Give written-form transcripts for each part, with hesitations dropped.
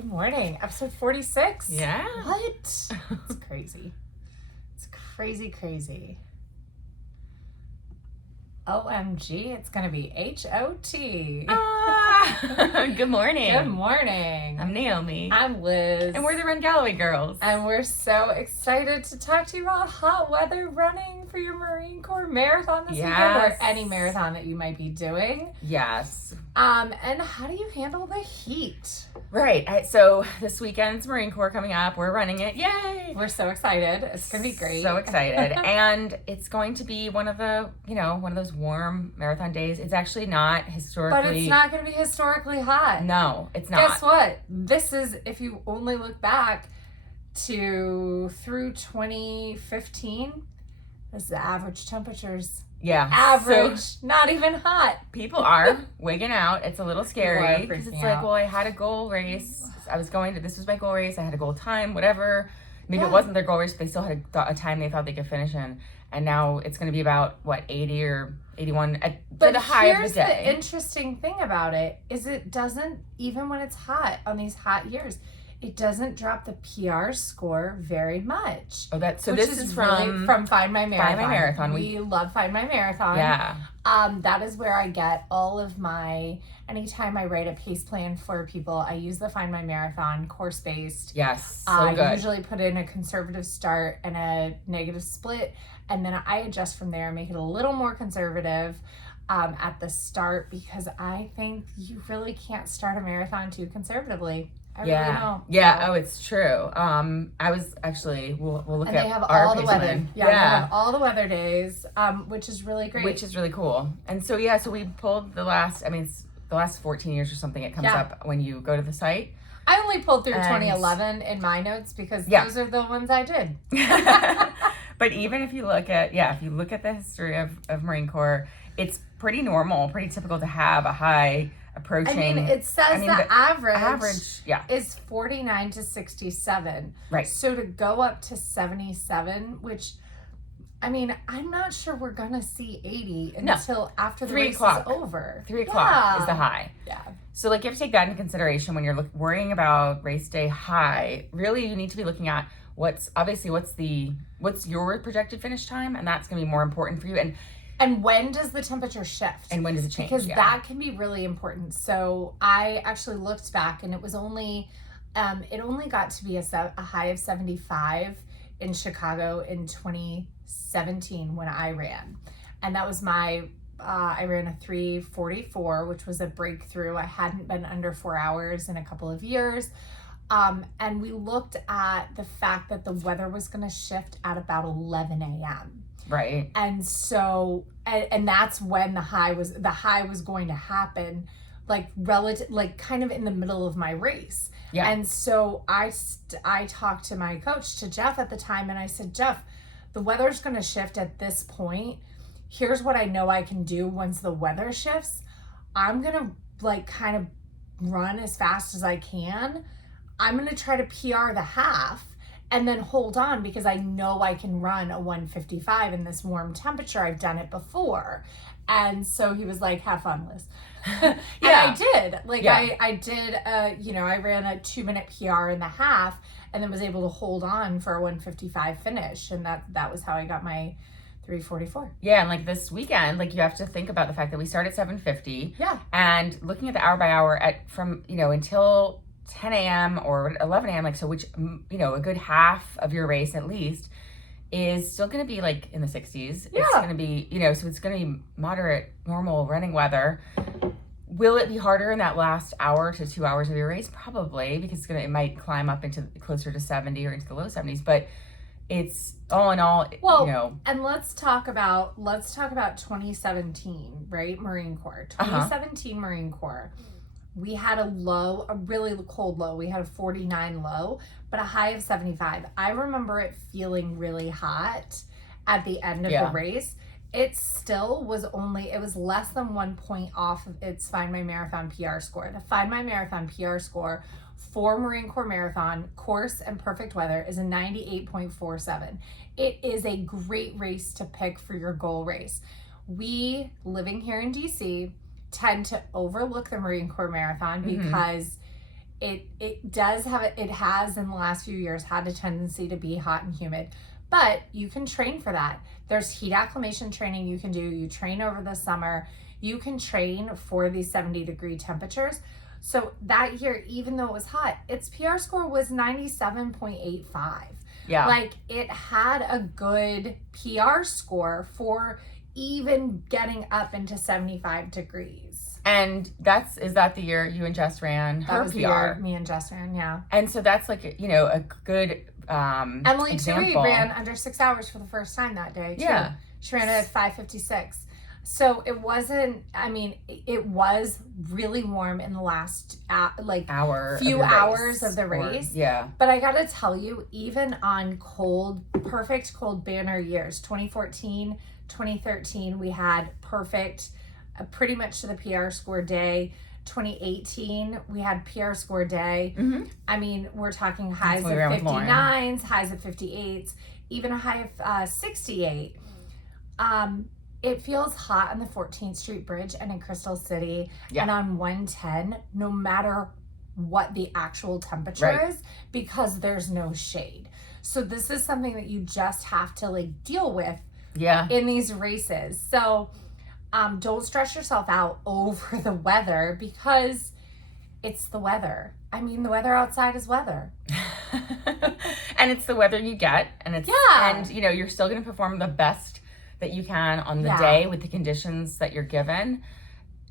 Good morning. Episode 46. Yeah. What? It's crazy. It's crazy. OMG, it's going to be H-O-T. Good morning. Good morning. I'm Naomi. I'm Liz. And we're the Run Galloway girls. And we're so excited to talk to you about hot weather running for your Marine Corps marathon this weekend, or any marathon that you might be doing. Yes. And how do you handle the heat? Right. So this weekend's Marine Corps coming up. We're running it. Yay! We're so excited. It's going to be great. So excited. And it's going to be one of those warm marathon days. It's actually not historically... But it's not going to be historically hot. No, it's not. Guess what? This is, if you only look back through 2015, this is the average temperatures. Yeah. Average, So not even hot. people are wigging out. It's a little scary because it's freaking like, out. well, I had a goal race. This was my goal race. I had a goal time, whatever. Maybe Yeah. it wasn't their goal race, but they still had a time they thought they could finish in. And now it's going to be about, 80 or 81 for the high of the Here's day. the interesting thing about it is it doesn't, even when it's hot on these hot years, it doesn't drop the PR score very much. Oh, this is really from Find My Marathon. Find My Marathon. We love Find My Marathon. Yeah. That is where I get all of anytime I write a pace plan for people, I use the Find My Marathon course-based. Yes, so I good. usually put in a conservative start and a negative split, and then I adjust from there, make it a little more conservative at the start, because I think you really can't start a marathon too conservatively. I really don't. Yeah. Oh, it's true. I was actually, we'll look and at they have our all the pace weather. plan. Yeah, they have all the weather days, which is really great. Which is really cool. And so, so we pulled the last 14 years or something. It comes up when you go to the site. I only pulled through 2011 in my notes because those are the ones I did. But even if you look at the history of Marine Corps, it's pretty normal, pretty typical to have a high approaching. I mean, it says the average yeah, is 49 to 67. Right. So to go up to 77, which, I mean, I'm not sure we're going to see 80 until after the race is over. 3 o'clock is the high. Yeah. So, you have to take that into consideration when you're worrying about race day high. Really, you need to be looking at what's your projected finish time, and that's going to be more important for you. And when does the temperature shift? And when does it change? Because that can be really important. So I actually looked back, and it was only, it only got to be a high of 75 in Chicago in 2017 when I ran. And that was I ran a 3:44, which was a breakthrough. I hadn't been under 4 hours in a couple of years. And we looked at the fact that the weather was going to shift at about 11 a.m. Right. And so, and that's when the high was going to happen, kind of in the middle of my race. Yeah. And so I talked to my coach, to Jeff at the time, and I said, Jeff, the weather's going to shift at this point. Here's what I know I can do once the weather shifts. I'm going to kind of run as fast as I can. I'm going to try to PR the half and then hold on, because I know I can run a 1:55 in this warm temperature. I've done it before. And so he was like, have fun, Liz. And I did. I did, I ran a 2-minute PR in the half and then was able to hold on for a 1:55 finish. And that was how I got my 3:44. Yeah, and this weekend, you have to think about the fact that we start at 7:50. Yeah. And looking at the hour by hour until 10 a.m. or 11 a.m. Which, a good half of your race at least is still going to be in the 60s. Yeah. It's going to be, so it's going to be moderate, normal running weather. Will it be harder in that last hour to 2 hours of your race? Probably, because it might climb up into closer to 70 or into the low 70s, but it's all in all, And let's talk about 2017, right? Marine Corps. 2017 Marine Corps. We had a really cold low. We had a 49 low, but a high of 75. I remember it feeling really hot at the end of the race. It still was it was less than 1 point off of its Find My Marathon PR score. The Find My Marathon PR score for Marine Corps Marathon, course and perfect weather, is a 98.47. It is a great race to pick for your goal race. We, living here in DC, tend to overlook the Marine Corps Marathon because it does have it has in the last few years had a tendency to be hot and humid, but you can train for that. There's heat acclimation training you can do. You train over the summer. You can train for these 70-degree temperatures. So that year, even though it was hot, its PR score was 97.85. Yeah. Like, it had a good PR score for even getting up into 75 degrees. And is that the year you and Jess ran her That was PR? the year me and Jess ran, yeah. And so that's like, a good Emily example. Tui ran under 6 hours for the first time that day, too. Yeah. She ran at 5:56. So it wasn't, it was really warm in the last few hours of the race. Yeah. But I gotta tell you, even on perfect cold banner years, 2014, 2013, we had perfect, pretty much to the PR score day. 2018, we had PR score day. Mm-hmm. We're talking highs of 59s, highs of 58s, even a high of 68. It feels hot on the 14th Street Bridge and in Crystal City and on 110, no matter what the actual temperature is, because there's no shade. So this is something that you just have to deal with in these races. So don't stress yourself out over the weather, because it's the weather. The weather outside is weather. And it's the weather you get, and you're still going to perform the best that you can on the day with the conditions that you're given,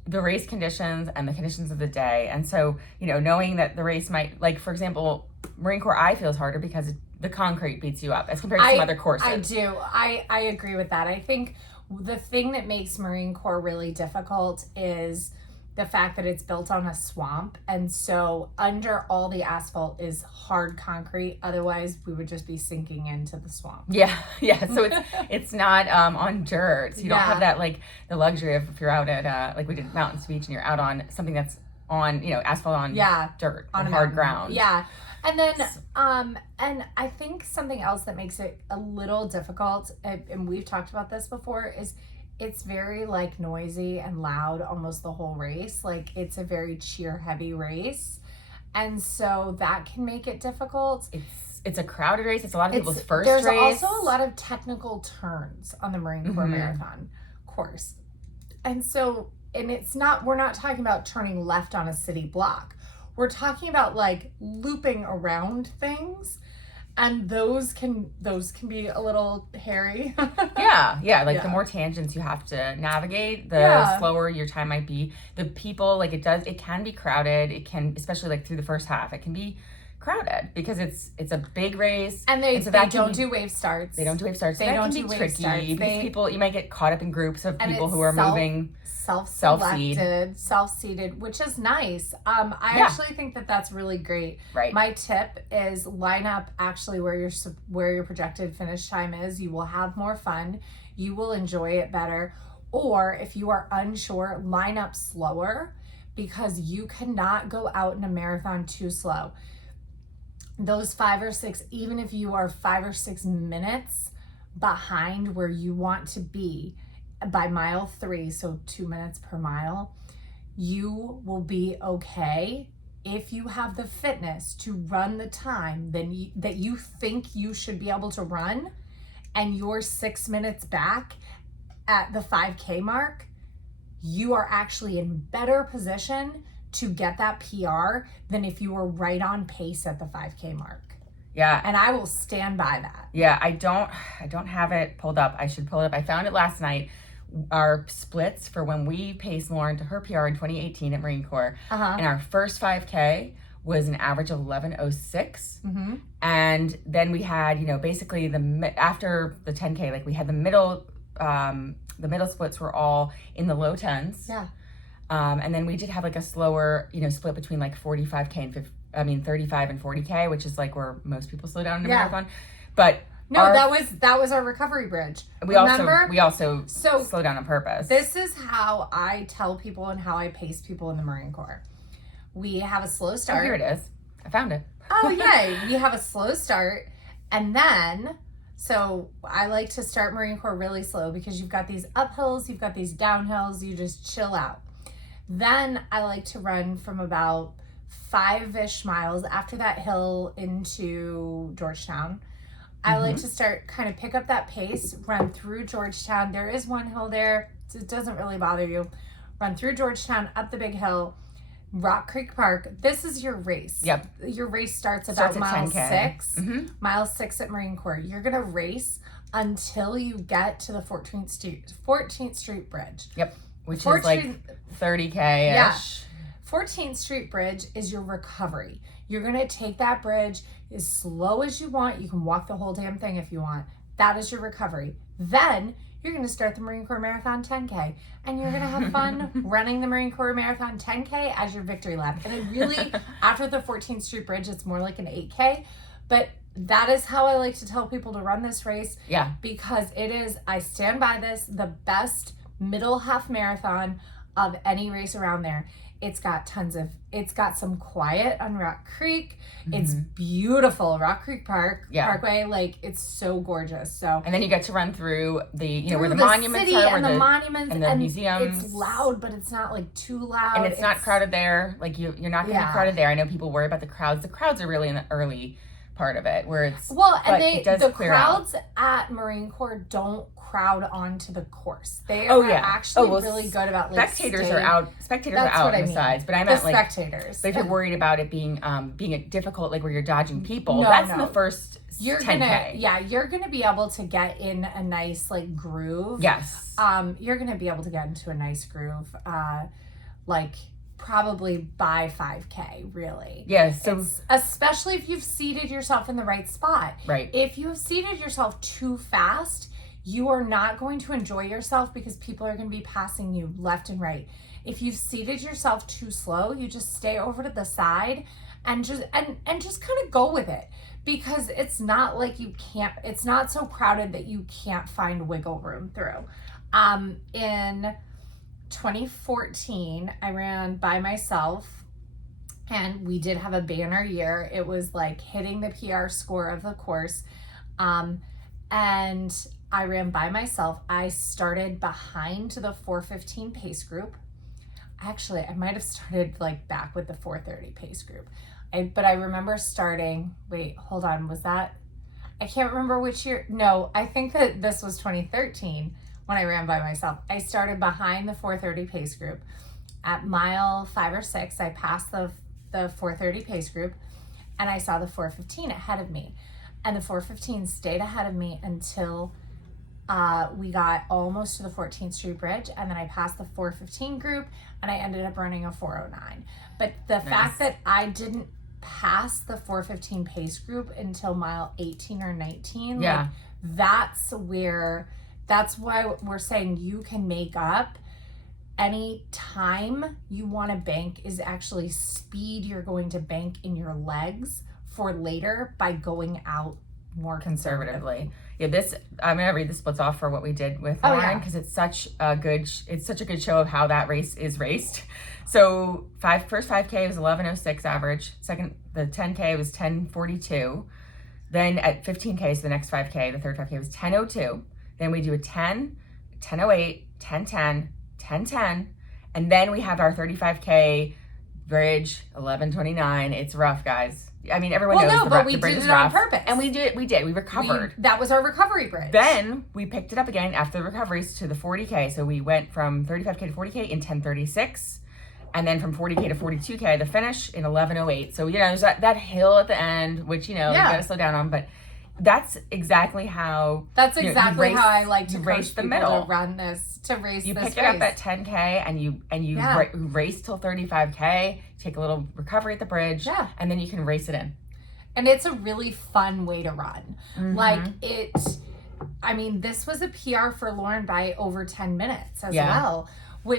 the race conditions and the conditions of the day. And so, knowing that the race might, for example, Marine Corps I feel is harder because the concrete beats you up as compared to some other courses. I do. I agree with that. I think the thing that makes Marine Corps really difficult is the fact that it's built on a swamp, and so under all the asphalt is hard concrete. Otherwise, we would just be sinking into the swamp. Yeah. So it's not on dirt. So you don't have that the luxury of, if you're out at we did Mountains Beach and you're out on something that's on asphalt on dirt on hard ground. Yeah. And then and I think something else that makes it a little difficult, and we've talked about this before, is it's very noisy and loud almost the whole race. It's a very cheer heavy race. And so that can make it difficult. It's a crowded race. It's a lot of people's first race. There's also a lot of technical turns on the Marine Corps Marathon course. And so, we're not talking about turning left on a city block. We're talking about looping around things. And those can be a little hairy. The more tangents you have to navigate, the slower your time might be. The people, it can be crowded. It can, especially through the first half, it can be crowded because it's a big race. And they don't do wave starts. They don't do wave starts. They don't do tricky. Because people, you might get caught up in groups of people who are moving self-seated, which is nice. I actually think that that's really great. Right. My tip is line up actually where your projected finish time is. You will have more fun. You will enjoy it better. Or if you are unsure, line up slower, because you cannot go out in a marathon too slow. Those 5 or 6, even if you are 5 or 6 minutes behind where you want to be by mile 3, so 2 minutes per mile, you will be okay if you have the fitness to run the time that you think you should be able to run, and you're 6 minutes back at the 5K mark. You are actually in better position to get that PR than if you were right on pace at the 5K mark. Yeah. And I will stand by that. Yeah, I don't have it pulled up. I should pull it up. I found it last night. Our splits for when we paced Lauren to her PR in 2018 at Marine Corps. And our first 5K was an average of 11:06. And then we had, basically after the 10K, we had the middle splits were all in the low 10s. Yeah. And then we did have a slower, split between 45K and 35 and 40K, which is where most people slow down in a marathon. But that was our recovery bridge. We also slow down on purpose. This is how I tell people and how I pace people in the Marine Corps. We have a slow start. Oh, here it is. I found it. Oh, yay. We have a slow start. And then, so I like to start Marine Corps really slow, because you've got these uphills, you've got these downhills, you just chill out. Then I like to run from about 5-ish miles after that hill into Georgetown. I like to start kind of pick up that pace, run through Georgetown. There is one hill there. So it doesn't really bother you. Run through Georgetown, up the big hill, Rock Creek Park. This is your race. Yep. Your race starts about mile 10K. 6. Mile 6 at Marine Corps. You're going to race until you get to the 14th Street Bridge. Yep. Which is like 30K-ish. Yeah. 14th Street Bridge is your recovery. You're going to take that bridge as slow as you want. You can walk the whole damn thing if you want. That is your recovery. Then you're going to start the Marine Corps Marathon 10K, and you're going to have fun running the Marine Corps Marathon 10K as your victory lap. And it really, after the 14th Street Bridge, it's more like an 8K. But that is how I like to tell people to run this race. Yeah. Because it is, I stand by this, the best middle half marathon of any race around there. It's got some quiet on Rock Creek. It's beautiful. Rock Creek Parkway, like, it's so gorgeous. So, and then you get to run through the, where the the monuments city are, and the monuments and the museums. It's loud, but it's not like too loud. And it's not crowded there. Like you're not going to be crowded there. I know people worry about the crowds. The crowds are really in the early part of it, where it's the crowds at Marine Corps don't crowd onto the course. They are actually really good about like spectators are out on the sides, but I meant like spectators. But if you're worried about it being difficult, like where you're dodging people, that's in the first 10K. You're gonna be able to get in a nice like groove. Yes. You're gonna be able to get into a nice groove. Like probably by 5K, really. Yes. So especially if you've seated yourself in the right spot. Right. If you have seated yourself too fast, you are not going to enjoy yourself because people are going to be passing you left and right. If you've seated yourself too slow, you just stay over to the side and just kind of go with it, because it's not like it's not so crowded that you can't find wiggle room through. In 2014, I ran by myself, and we did have a banner year. It was like hitting the PR score of the course. And I ran by myself. I started behind the 4:15 pace group. Actually, I might have started like back with the 4:30 pace group. But I remember starting, wait, hold on. Was that, I can't remember which year. No, I think that this was 2013 when I ran by myself. I started behind the 4:30 pace group. At mile 5 or 6, I passed the 4:30 pace group, and I saw the 4:15 ahead of me. And the 4:15 stayed ahead of me until we got almost to the 14th Street Bridge, and then I passed the 4:15 group, and I ended up running a 4:09. But the fact that I didn't pass the 4:15 pace group until mile 18 or 19, like, that's why we're saying you can make up any time you want to bank is actually speed you're going to bank in your legs for later by going out more conservatively. Yeah, I'm gonna read the splits off for what we did with Lauren, because it's such a good show of how that race is raced. So first 5K was 11:06 average. Second, the 10K was 10:42. Then at 15K, so the next 5K, the third 5K was 10:02. Then we do a 10, 10:08, 10:10, 10:10, and then we have our 35K bridge 11:29. It's rough, guys. I mean, everyone knows the bridge is rough. On purpose. And we did. We recovered. That was our recovery bridge. Then we picked it up again after the recoveries to the 40K. So we went from 35K to 40K in 10:36. And then from 40K to 42K, the finish in 11:08. So, there's that hill at the end, which, you got to slow down on. But that's exactly how... That's exactly how I like to race the middle. To run this, to race you this race. You pick it up at 10K and you race till 35K, take a little recovery at the bridge, and then you can race it in. And it's a really fun way to run. Like, this was a PR for Lauren by over 10 minutes as well.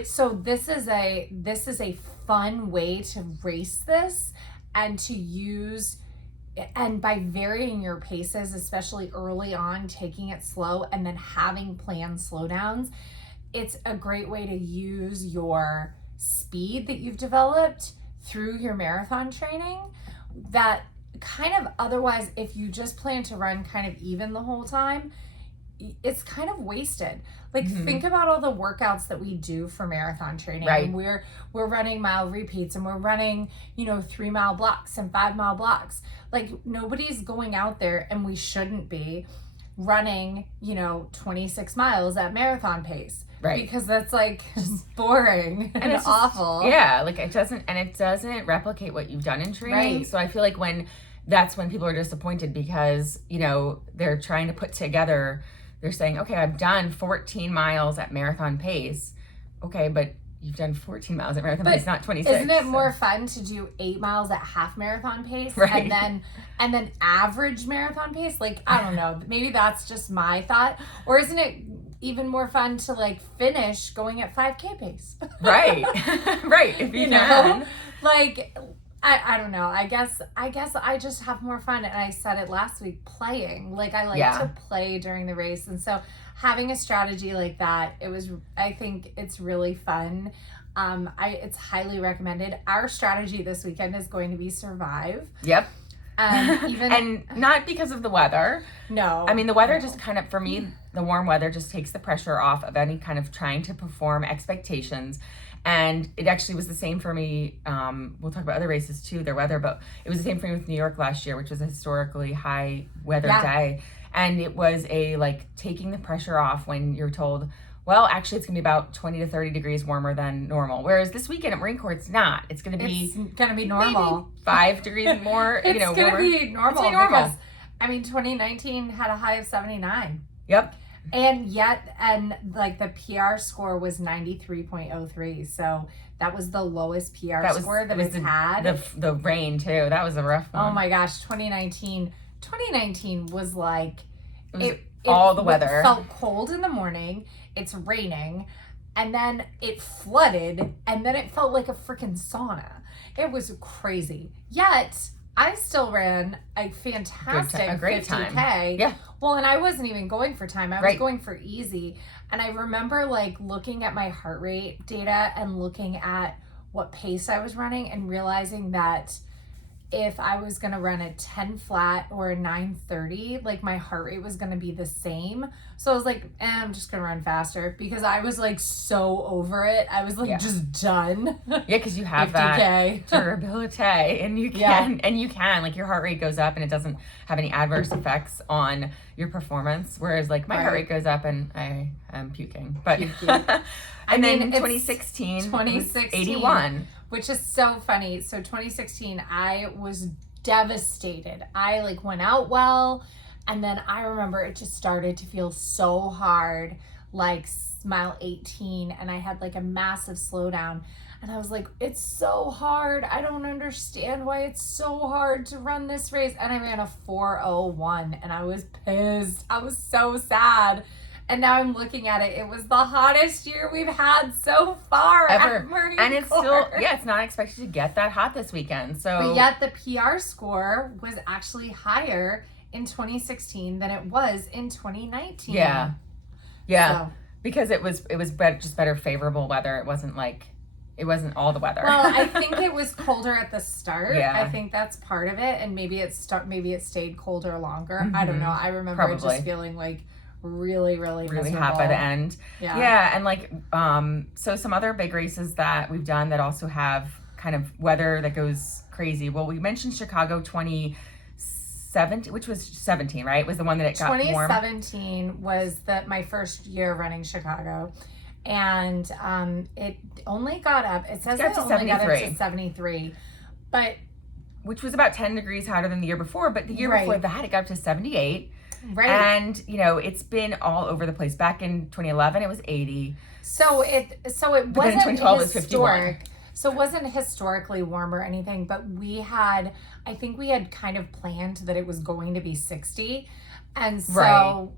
So this is a fun way to race this and to use, and by varying your paces, especially early on, taking it slow and then having planned slowdowns, it's a great way to use your speed that you've developed through your marathon training that kind of otherwise, if you just plan to run kind of even the whole time, it's kind of wasted. Like, think about all the workouts that we do for marathon training. Right. And we're running mile repeats, and we're running, 3-mile blocks and 5-mile blocks. Like, nobody's going out there, and we shouldn't be running, 26 miles at marathon pace. Right. Because that's like boring and it's awful. Yeah, like it doesn't replicate what you've done in training. Right. So I feel like that's when people are disappointed because, they're trying to put together, they're saying, okay, I've done 14 miles at marathon pace. Okay, but you've done 14 miles at marathon pace, not 26. Isn't it more fun to do 8 miles at half marathon pace, right, and then average marathon pace? Like, I don't know, maybe that's just my thought. Or isn't it even more fun to like finish going at 5K pace? Right. Right. If you can. Like, I don't know. I guess I just have more fun. And I said it last week, playing. Like, I like to play during the race. And so having a strategy like that, I think it's really fun. It's highly recommended. Our strategy this weekend is going to be survive. Yep. Even and not because of the weather. No. I mean, the weather just kind of, for me, the warm weather just takes the pressure off of any kind of trying to perform expectations. And it actually was the same for me. We'll talk about other races too, their weather, but it was the same for me with New York last year, which was a historically high weather day. And it was taking the pressure off when you're told, well, actually, it's going to be about 20 to 30 degrees warmer than normal. Whereas this weekend at Marine Corps, it's not. It's going to be normal. 5 degrees more. It's going to be normal. It's normal. Because, 2019 had a high of 79. Yep. And the PR score was 93.03. So that was the lowest PR score that it's had. The rain, too. That was a rough one. Oh, my gosh. 2019 was like... all the weather. It felt cold in the morning. It's raining. And then it flooded. And then it felt like a freaking sauna. It was crazy. Yet, I still ran a fantastic a great 50K. Time. Yeah. Well, and I wasn't even going for time. I was going for easy. And I remember looking at my heart rate data and looking at what pace I was running and realizing that if I was going to run a 10 flat or a 9:30, my heart rate was going to be the same. So I was like, I'm just going to run faster because I was so over it. I was just done. Yeah, because you have 50K. that durability and you can, your heart rate goes up and it doesn't have any adverse effects on your performance. Whereas my heart rate goes up and I am puking. But and then 2016 was 81. Which is so funny. So 2016, I was devastated. I went out well, and then I remember it just started to feel so hard, mile 18, and I had a massive slowdown. And I was like, it's so hard. I don't understand why it's so hard to run this race. And I ran a 4:01, and I was pissed. I was so sad. And now I'm looking at it. It was the hottest year we've had so far ever. At Marine and it's Corps. still, it's not expected to get that hot this weekend. So, but yet the PR score was actually higher in 2016 than it was in 2019. Yeah. So. Because it was just better favorable weather. It wasn't all the weather. Well, I think it was colder at the start. Yeah. I think that's part of it, and maybe it stayed colder longer. Mm-hmm. I don't know. I remember it just feeling really hot by the end. And so some other big races that we've done that also have kind of weather that goes crazy. Well, we mentioned Chicago 2017, which was 17, right? Was the one that it got warm. 2017 was my first year running Chicago, and it only got up. It says it only got up to 73, but which was about 10 degrees hotter than the year before. But the year before that, it got up to 78. Right. And, it's been all over the place. Back in 2011, it was 80. So it wasn't in 2012, it was 51. So it wasn't historically warm or anything, but I think we had kind of planned that it was going to be 60. And so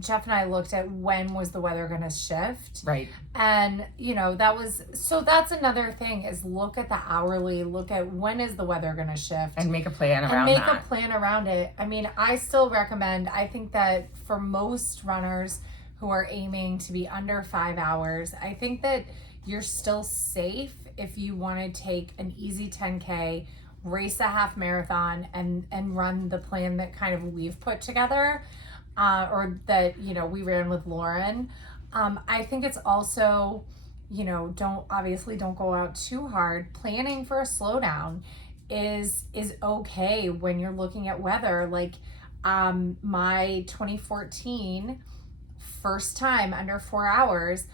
Jeff and I looked at when was the weather going to shift. Right. And, that's another thing is look at the hourly, look at when is the weather going to shift. And make a plan around a plan around it. I mean, I still recommend, I think that for most runners who are aiming to be under 5 hours, I think that you're still safe if you want to take an easy 10K, race a half marathon and run the plan that kind of we've put together. or that, we ran with Lauren. I think it's also, don't go out too hard. Planning for a slowdown is okay when you're looking at weather. Like, my 2014 first time under 4 hours,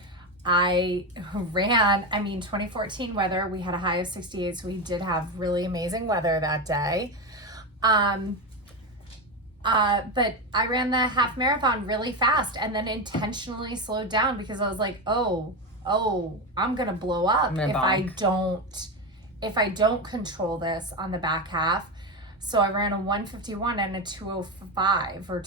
I ran, 2014 weather, we had a high of 68, so we did have really amazing weather that day. But I ran the half marathon really fast and then intentionally slowed down because I was like, oh, I'm gonna blow up if I don't control this on the back half. So I ran a 151 and a 205 or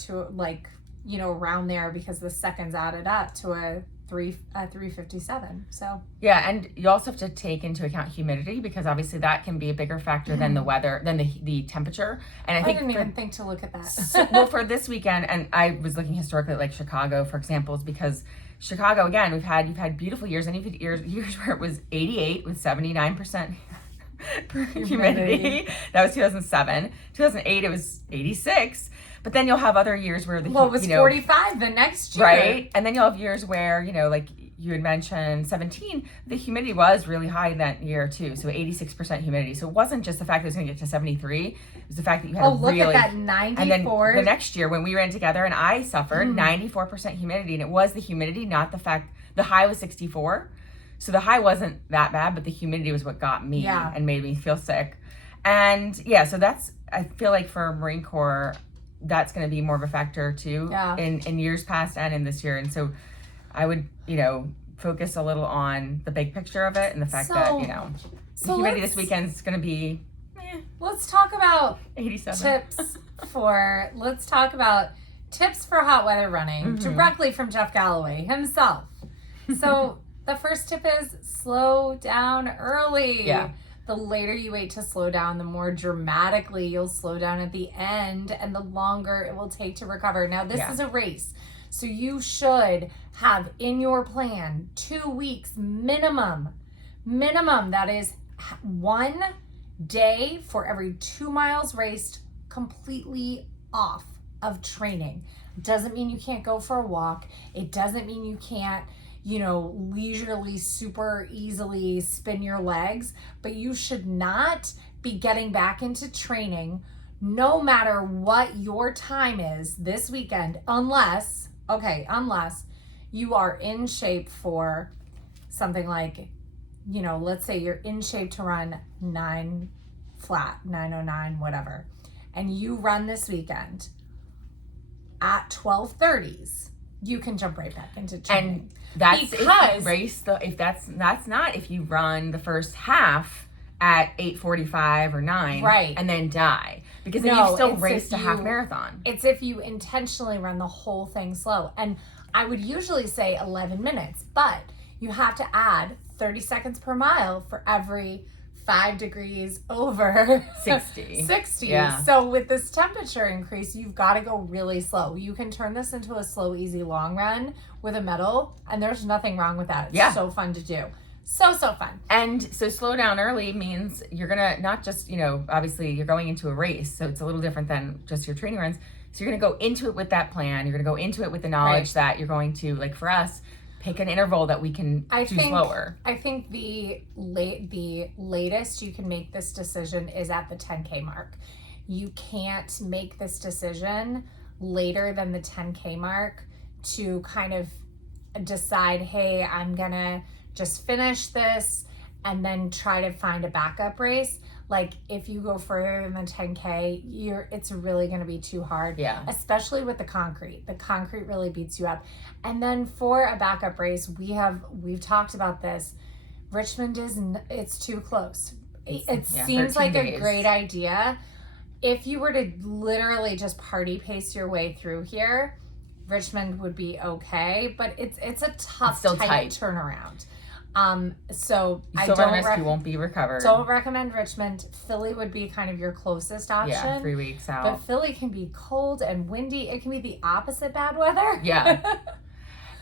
around there, because the seconds added up to a 357. So yeah, and you also have to take into account humidity, because obviously that can be a bigger factor than the weather, than the temperature. And I didn't even think to look at that. Well, for this weekend, and I was looking historically at like Chicago, for examples, because Chicago, again, you've had beautiful years, and you've had years where it was 88 with 79% humidity. That was 2007. 2008 it was 86. But then you'll have other years where it was 45 the next year. Right? And then you'll have years where, like you had mentioned 17, the humidity was really high that year too. So 86% humidity. So it wasn't just the fact that it was going to get to 73. It was the fact that you had look at that 94. And then the next year when we ran together and I suffered 94% humidity. And it was the humidity, not the fact, the high was 64. So the high wasn't that bad, but the humidity was what got me and made me feel sick. And so I feel like for Marine Corps, that's going to be more of a factor too in years past and in this year. And so I would, focus a little on the big picture of it and the fact that, the humidity this weekend is going to be, let's talk about 87. Let's talk about tips for hot weather running directly from Jeff Galloway himself. So the first tip is slow down early. Yeah. The later you wait to slow down, the more dramatically you'll slow down at the end and the longer it will take to recover. Now, this is a race, so you should have in your plan 2 weeks minimum. That is 1 day for every 2 miles raced completely off of training. Doesn't mean you can't go for a walk. It doesn't mean you can't leisurely, super easily spin your legs, but you should not be getting back into training no matter what your time is this weekend, unless you are in shape for something like, let's say you're in shape to run 9 flat, 909, whatever, and you run this weekend at 12:30s, you can jump right back into training. And that's if you race if you run the first half at 8:45 or 9, right, and then die, because then you've still raced a half marathon. It's if you intentionally run the whole thing slow. And I would usually say 11 minutes, but you have to add 30 seconds per mile for every 5 degrees over 60. Yeah. So with this temperature increase, you've got to go really slow. You can turn this into a slow, easy long run with a medal, and there's nothing wrong with that. It's so fun to do. So fun. And so slow down early means you're going to not just, obviously you're going into a race, so it's a little different than just your training runs. So you're going to go into it with that plan. You're going to go into it with the knowledge that you're going to, like for us, pick an interval that we can do slower. I think the latest you can make this decision is at the 10K mark. You can't make this decision later than the 10K mark to kind of decide, hey, I'm gonna just finish this and then try to find a backup race. Like if you go further than 10K, it's really going to be too hard. Yeah. Especially with the concrete. The concrete really beats you up. And then for a backup race, we've talked about this. Richmond it's too close. It seems like a great idea. If you were to literally just party pace your way through here, Richmond would be okay, but it's a tough, tight turnaround. So I don't you won't be recovered. Don't recommend Richmond. Philly would be kind of your closest option. Yeah, 3 weeks out. But Philly can be cold and windy. It can be the opposite bad weather. Yeah.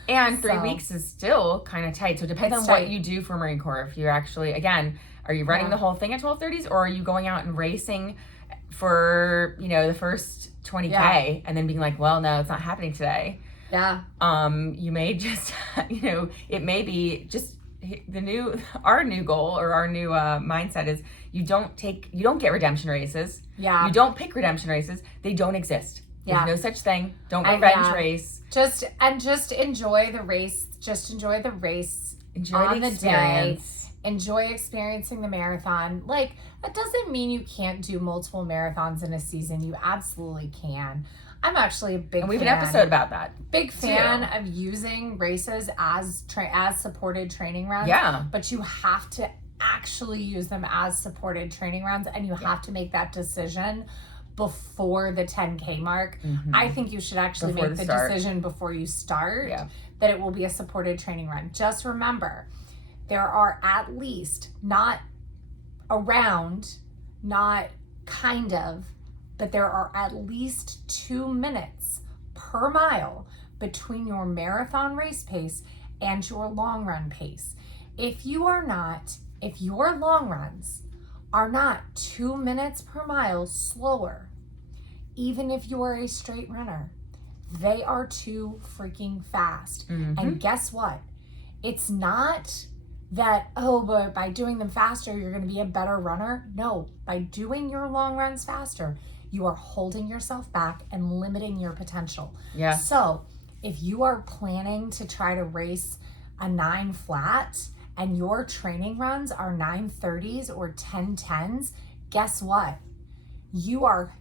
And 3 weeks is still kind of tight. So it depends on what you do for Marine Corps. If you're actually, again, are you running the whole thing at 12:30s, or are you going out and racing for, the first 20K and then being like, well, no, it's not happening today. Yeah. You may just, it may be just our new goal or our new mindset is you don't get redemption races. Yeah. You don't pick redemption races. They don't exist. Yeah. There's no such thing. Don't revenge race. Just enjoy the race. Just enjoy the race. Enjoy the experience. Enjoy experiencing the marathon. Like, that doesn't mean you can't do multiple marathons in a season. You absolutely can. I'm actually a big fan. And we have an episode about that. Big fan of using races as supported training runs. Yeah. But you have to actually use them as supported training runs, and you have to make that decision before the 10K mark. Mm-hmm. I think you should actually make the decision before you start that it will be a supported training run. Just remember, there are at least, not around, not kind of, but there are at least 2 minutes per mile between your marathon race pace and your long run pace. If your long runs are not 2 minutes per mile slower, even if you are a straight runner, they are too freaking fast. Mm-hmm. And guess what? It's not that, but by doing them faster, you're going to be a better runner. No, by doing your long runs faster, you are holding yourself back and limiting your potential. Yeah. So if you are planning to try to race a 9 flat and your training runs are 9:30s or 10:10s, guess what? You are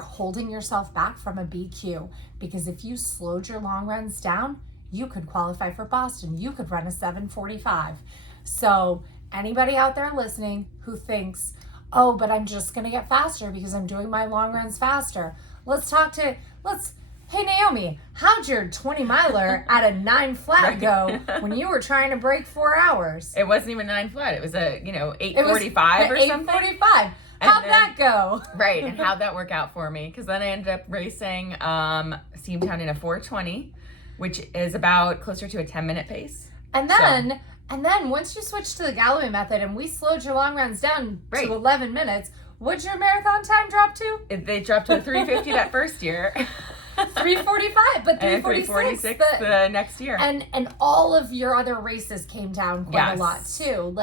holding yourself back from a BQ, because if you slowed your long runs down, you could qualify for Boston. You could run a 7:45. So anybody out there listening who thinks, but I'm just going to get faster because I'm doing my long runs faster. Hey Naomi, how'd your 20 miler at a 9 flat go when you were trying to break 4 hours? It wasn't even 9 flat. It was 8:45 or something. 8:45. How'd that go? Right. And how'd that work out for me? Because then I ended up racing Steamtown in a 4:20, which is about closer to a 10-minute pace. And then once you switched to the Galloway method and we slowed your long runs down to 11 minutes, what'd your marathon time drop to? They dropped to a 3:50 that first year. 3:45, but 3:46 the next year. And all of your other races came down quite a lot too.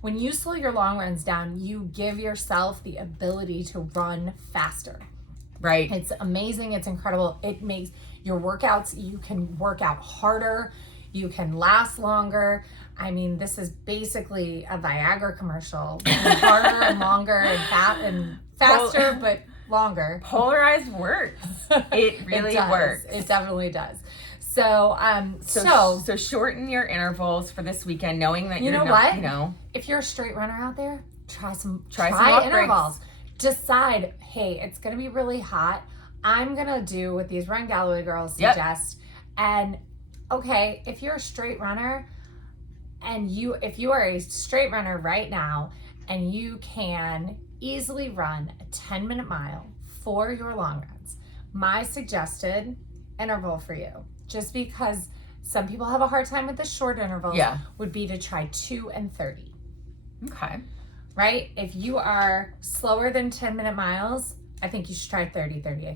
When you slow your long runs down, you give yourself the ability to run faster. Right. It's amazing. It's incredible. It makes your workouts, you can work out harder. You can last longer. I mean, this is basically a Viagra commercial. Harder and longer and faster, but longer. Polarized works. It really works. It definitely does. So shorten your intervals for this weekend, knowing that you're not, if you're a straight runner out there, try some intervals. Decide, hey, it's going to be really hot. I'm going to do what these Run Galloway girls suggest. And okay, if you're a straight runner and if you are a straight runner right now and you can easily run a 10-minute mile for your long runs, my suggested interval for you, just because some people have a hard time with the short intervals, would be to try 2 and 30. Okay. Right? If you are slower than 10-minute miles, I think you should try 30-30.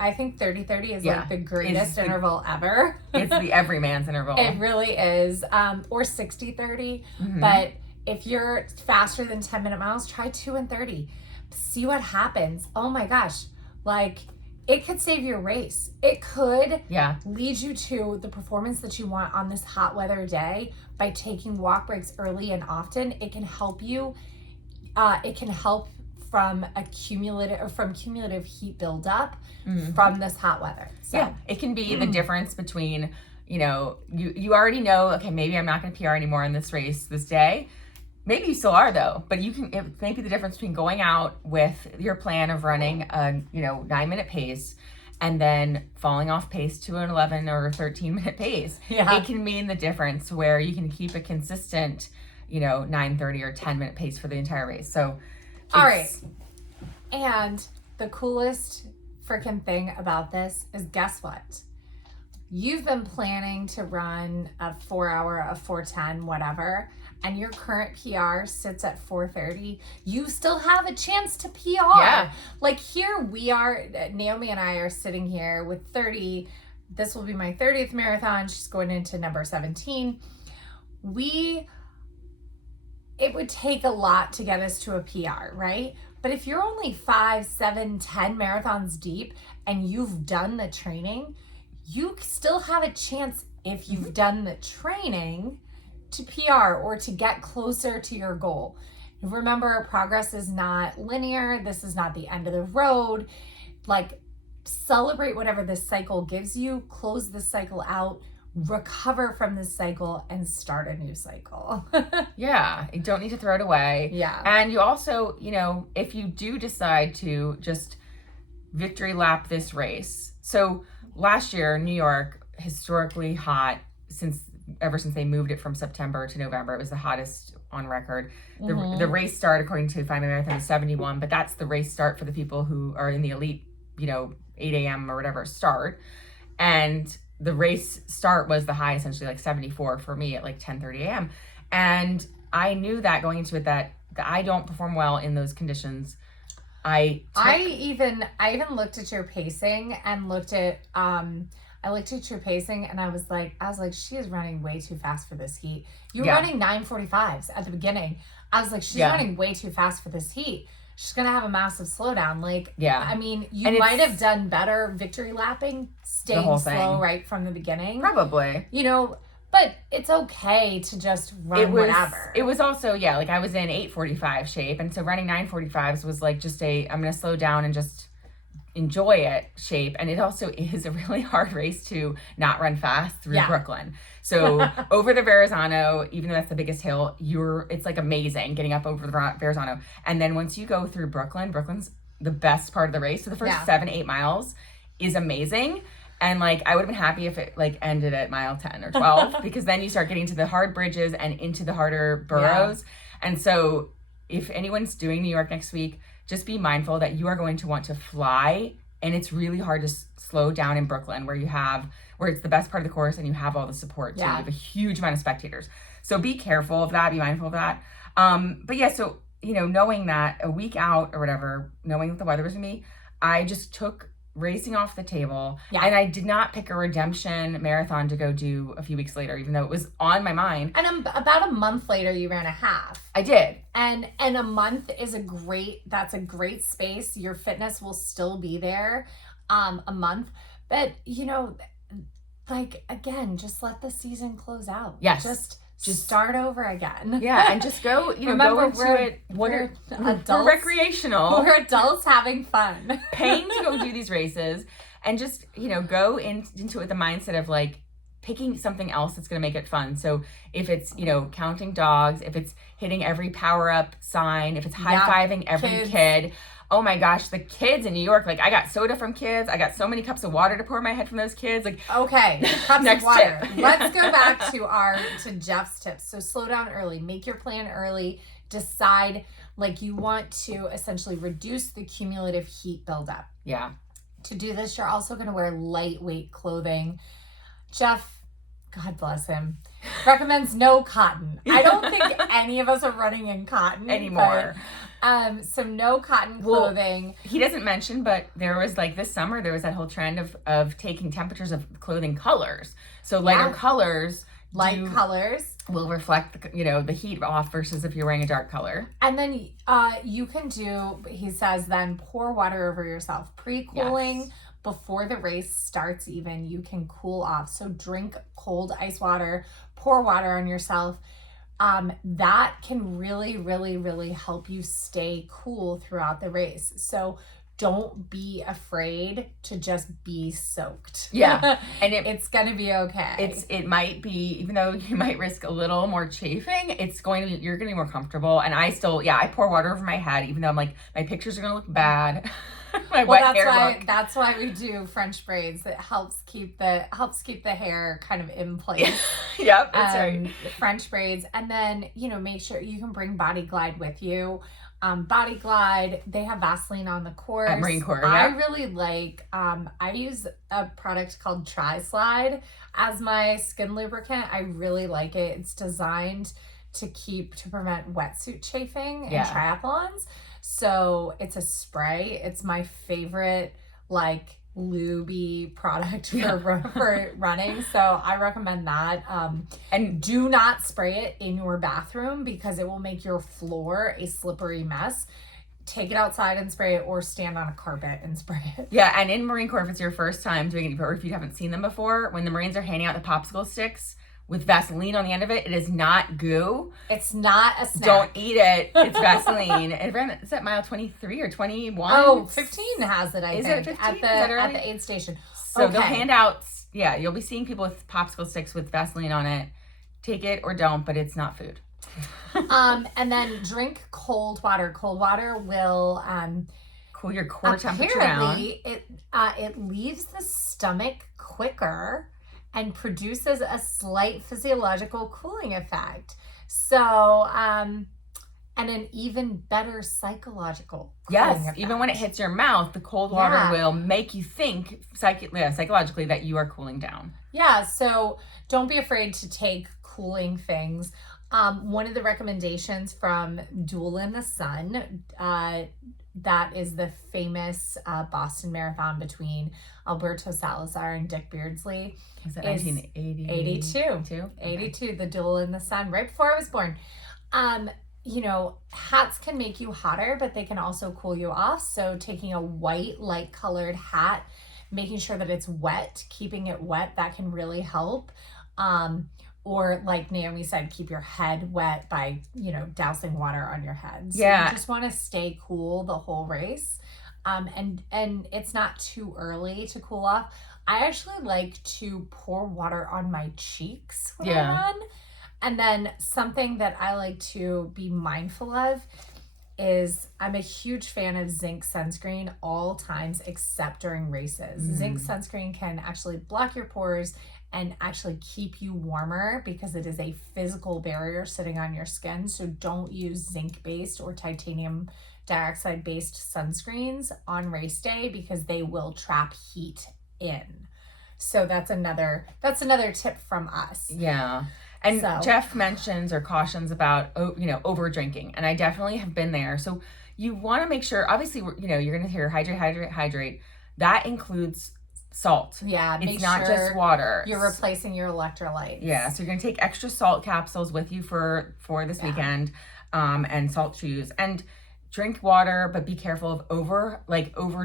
I think 30-30 is like the greatest interval ever. It's the everyman's interval. It really is. Or 60-30. Mm-hmm. But if you're faster than 10-minute miles, try 2 and 30. See what happens. Oh my gosh. Like, it could save your race. It could lead you to the performance that you want on this hot weather day by taking walk breaks early and often. It can help you. It can help from cumulative heat buildup from this hot weather. So it can be the difference between, you already know, okay, maybe I'm not going to PR anymore in this race this day. Maybe you still are though, but it may be the difference between going out with your plan of running a 9-minute pace and then falling off pace to an 11 or 13-minute pace. It can mean the difference where you can keep a consistent 9:30 or 10-minute pace for the entire race. So all right. And the coolest freaking thing about this is, guess what? You've been planning to run a 4 hour, a 4:10, whatever. and your current PR sits at 4:30, you still have a chance to PR. Yeah. Like here we are, Naomi and I are sitting here with 30. This will be my 30th marathon. She's going into number 17. It would take a lot to get us to a PR, right? But if you're only 5, 7, 10 marathons deep and you've done the training, you still have a chance, if you've done the training, to PR or to get closer to your goal. Remember, progress is not linear. This is not the end of the road. Like, celebrate whatever this cycle gives you, close this cycle out, recover from this cycle, and start a new cycle. Yeah, you don't need to throw it away. Yeah. And you also, if you do decide to just victory lap this race. So last year, New York, historically hot ever since they moved it from September to November. It was the hottest on record. The race start, according to Find My Marathon, is 71, but that's the race start for the people who are in the elite, 8 a.m. or whatever start. And the race start was the high, essentially like 74 for me at like 10:30 a.m. And I knew that going into it that I don't perform well in those conditions. I even looked at your pacing and looked at your pacing and I was like, she is running way too fast for this heat. You were running 9:45s at the beginning. I was like, she's running way too fast for this heat. She's going to have a massive slowdown. Like, I mean, you might have done better victory lapping, staying slow right from the beginning. Probably. But it's okay to just run whatever. It was also, like I was in 8:45 shape. And so running 9:45s was like just I'm going to slow down and just enjoy it shape. And it also is a really hard race to not run fast through Brooklyn. So over the Verrazano, even though that's the biggest hill, it's like amazing getting up over the Verrazano. And then once you go through Brooklyn's the best part of the race. So the first 7-8 miles is amazing. And like, I would have been happy if it like ended at mile 10 or 12, because then you start getting to the hard bridges and into the harder boroughs. And so if anyone's doing New York next week, just be mindful that you are going to want to fly. And it's really hard to slow down in Brooklyn where it's the best part of the course and you have all the support too. You have a huge amount of spectators. So be careful of that, be mindful of that. But yeah, so, knowing that a week out or whatever, knowing that the weather was going to be, I just took racing off the table. Yeah. And I did not pick a redemption marathon to go do a few weeks later, even though it was on my mind. And about a month later, you ran a half. I did. And a month is that's a great space. Your fitness will still be there, a month. But, like, again, just let the season close out. Yes. Just start over again. Yeah, and just go, Remember, go into it. We're adults. We're recreational. We're adults having fun. Paying to go do these races and just, go into it with the mindset of like picking something else that's going to make it fun. So if it's, counting dogs, if it's hitting every power up sign, if it's high-fiving every kid. Oh my gosh, the kids in New York, like I got soda from kids. I got so many cups of water to pour in my head from those kids. Like, okay, cups of water. Let's go back to Jeff's tips. So slow down early, make your plan early, decide like you want to essentially reduce the cumulative heat buildup. Yeah. To do this, you're also going to wear lightweight clothing. Jeff, God bless him, recommends no cotton. I don't think any of us are running in cotton anymore. Some no cotton clothing. Well, he doesn't mention, but there was like this summer, there was that whole trend of taking temperatures of clothing colors. So lighter colors. Light colors will reflect, the heat off versus if you're wearing a dark color. And then you can do, he says, then pour water over yourself. Pre-cooling before the race starts even, you can cool off. So drink cold ice water, pour water on yourself. That can really, really, really help you stay cool throughout the race. So don't be afraid to just be soaked. Yeah. And it's going to be okay. It might be, even though you might risk a little more chafing, you're going to be more comfortable. And I pour water over my head, even though I'm like, my pictures are going to look bad. That's why we do French braids. It helps keep the hair kind of in place. Yep, that's right. French braids. And then, make sure you can bring Body Glide with you. Body Glide, they have Vaseline on the course. At Marine Corps, I really like, I use a product called Tri-Slide as my skin lubricant. I really like it. It's designed to prevent wetsuit chafing in Yeah. triathlons. So it's a spray. It's my favorite like lubey product for running. So I recommend that. And do not spray it in your bathroom because it will make your floor a slippery mess. Take it outside and spray it, or stand on a carpet and spray it. Yeah, and in Marine Corps, if it's your first time doing it, or if you haven't seen them before, when the Marines are handing out the popsicle sticks with Vaseline on the end of it, it is not goo. It's not a snack. Don't eat it. It's Vaseline. Is that mile 23 or 21? Oh, 15 has it, I Is think. it 15? At the aid station. So they'll hand out, you'll be seeing people with popsicle sticks with Vaseline on it. Take it or don't, but it's not food. And then drink cold water. Cold water will cool your core temperature down. It leaves the stomach quicker and produces a slight physiological cooling effect. So, and an even better psychological cooling effect. Even when it hits your mouth, the cold water will make you think psychologically that you are cooling down. Yeah, so don't be afraid to take cooling things. One of the recommendations from Duel in the Sun, that is the famous Boston Marathon between Alberto Salazar and Dick Beardsley. Was that 1982? 82, the Duel in the Sun, right before I was born. Hats can make you hotter, but they can also cool you off. So taking a white, light colored hat, making sure that it's wet, keeping it wet, that can really help. Or like Naomi said, keep your head wet by, dousing water on your head. So you just want to stay cool the whole race. And it's not too early to cool off. I actually like to pour water on my cheeks when I run. And then something that I like to be mindful of is I'm a huge fan of zinc sunscreen all times except during races. Zinc sunscreen can actually block your pores and actually keep you warmer because it is a physical barrier sitting on your skin. So don't use zinc-based or titanium dioxide-based sunscreens on race day because they will trap heat in. So that's another tip from us. Yeah. And Jeff mentions or cautions about, over drinking. And I definitely have been there. So you want to make sure, obviously, you're going to hear hydrate. That includes salt. Yeah, it's not just water. You're replacing your electrolytes. Yeah, so you're going to take extra salt capsules with you for this weekend, and salt shoes. And drink water, but be careful of over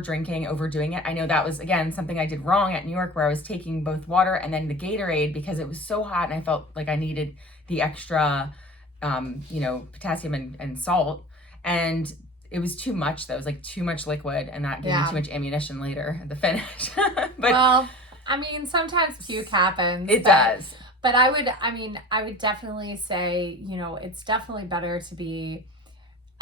drinking, overdoing it. I know that was, again, something I did wrong at New York where I was taking both water and then the Gatorade because it was so hot and I felt like I needed the extra, potassium and salt. And it was too much, though. It was like too much liquid and that gave me too much ammunition later at the finish. Sometimes puke happens. It does. But I would definitely say, it's definitely better to be,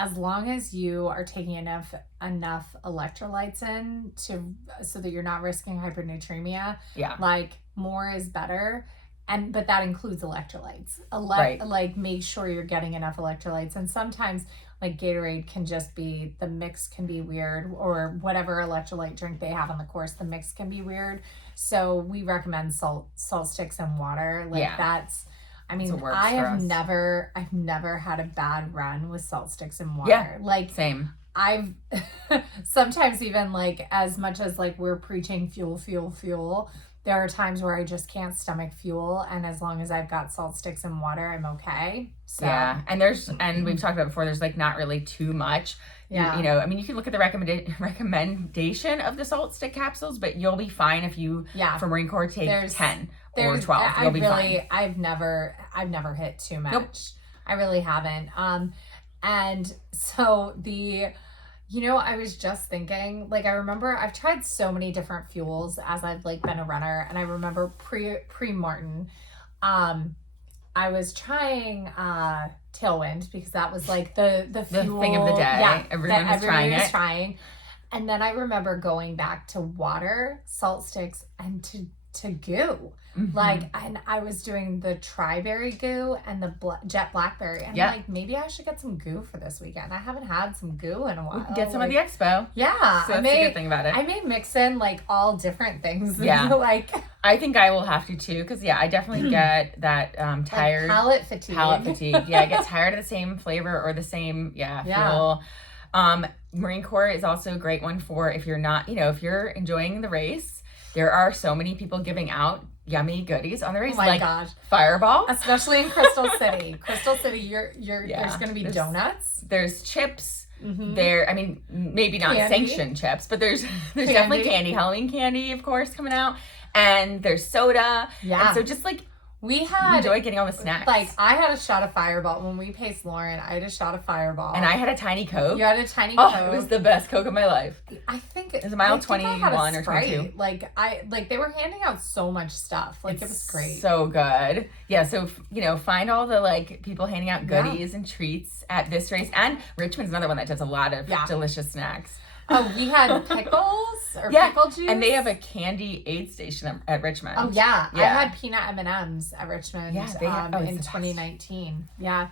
as long as you are taking enough electrolytes in so that you're not risking hypernatremia. Yeah. Like more is better. But that includes electrolytes. Right. Like make sure you're getting enough electrolytes. And sometimes like Gatorade can just be, the mix can be weird, or whatever electrolyte drink they have on the course, the mix can be weird. So we recommend salt sticks and water. I've never had a bad run with salt sticks and water. Yeah, like same. I've sometimes even like as much as like we're preaching fuel, there are times where I just can't stomach fuel, and as long as I've got salt sticks and water, I'm okay. So yeah, and we've talked about before, there's like not really too much. Yeah. You can look at the recommendation of the salt stick capsules, but you'll be fine if you for Marine Corps take 10 or 12. You'll be fine. I've never hit too much. Nope. I really haven't. And so I was just thinking, like, I remember I've tried so many different fuels as I've like been a runner, and I remember pre-Martin, I was trying Tailwind because that was like the fuel, thing of the day. Yeah, everyone was trying. And then I remember going back to water, salt sticks, and to goo. Like, and I was doing the tri-berry goo and the jet blackberry. And I'm like, maybe I should get some goo for this weekend. I haven't had some goo in a while. Get some at the expo. Yeah. So that's the good thing about it. I may mix in like all different things. Yeah. Like, I think I will have to too, because I definitely get that tired. Like palate fatigue. Palate fatigue. Yeah, I get tired of the same flavor or the same, fuel. Marine Corps is also a great one for if you're not, if you're enjoying the race. There are so many people giving out yummy goodies on the race. Oh my gosh. Fireball. Especially in Crystal City. Crystal City, there's going to be donuts. There's chips. There, I mean, maybe not sanctioned chips, but there's definitely candy. Halloween candy, of course, coming out. And there's soda. Yeah. And so just like, we enjoy getting all the snacks. Like, I had a shot of Fireball. When we paced Lauren, I had a shot of Fireball. And I had a tiny Coke. You had a tiny Coke. It was the best Coke of my life. I think it was a mile 21 or 22. Like, they were handing out so much stuff. Like, it was great. So good. Yeah, so, find all the, like, people handing out goodies and treats at this race. And Richmond's another one that does a lot of delicious snacks. Oh, we had pickles or pickle juice. And they have a candy aid station at Richmond. Oh, yeah. I had peanut M&Ms at Richmond in 2019. Yeah.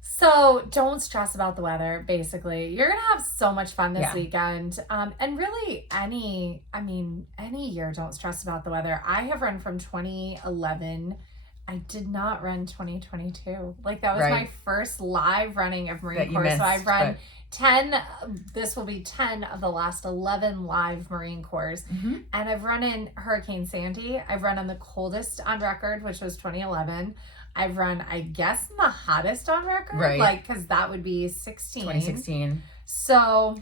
So don't stress about the weather, basically. You're going to have so much fun this weekend. And really any year, don't stress about the weather. I have run from 2011. I did not run 2022. Like, that was my first live running of Marine Corps. So I've run 10, this will be 10 of the last 11 live Marine Corps. And I've run in Hurricane Sandy. I've run on the coldest on record, which was 2011. I've run, I guess, in the hottest on record. Right. Like, because that would be 2016. So,